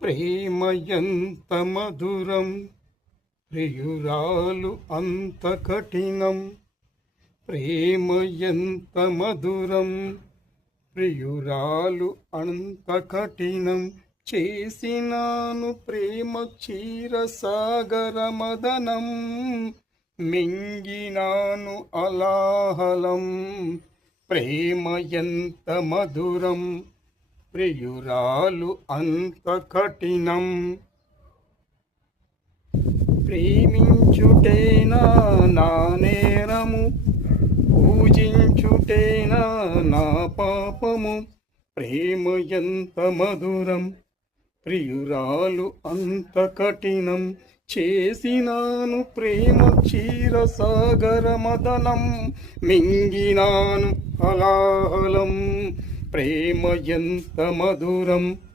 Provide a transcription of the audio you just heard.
ప్రేమ ఎంత మధురం, ప్రియురాలు అంత కఠినం. ప్రేమ ఎంత మధురం, ప్రియురాలు అంత కఠినం. చేసినాను ప్రేమ క్షీరసాగర మదనం, మింగినాను అలాహలం. ప్రేమ ఎంత మధురం, ప్రియురాలు అంత కఠినం. ప్రేమించుటేనా నా నేరము, పూజించుటేనా నా పాపము. ప్రేమ ఎంత మధురం, ప్రియురాలు అంత కఠినం. చేసినాను ప్రేమ క్షీరసాగర మదనం, మింగినాను హలాహలం. ప్రేమ ఎంత మధురం.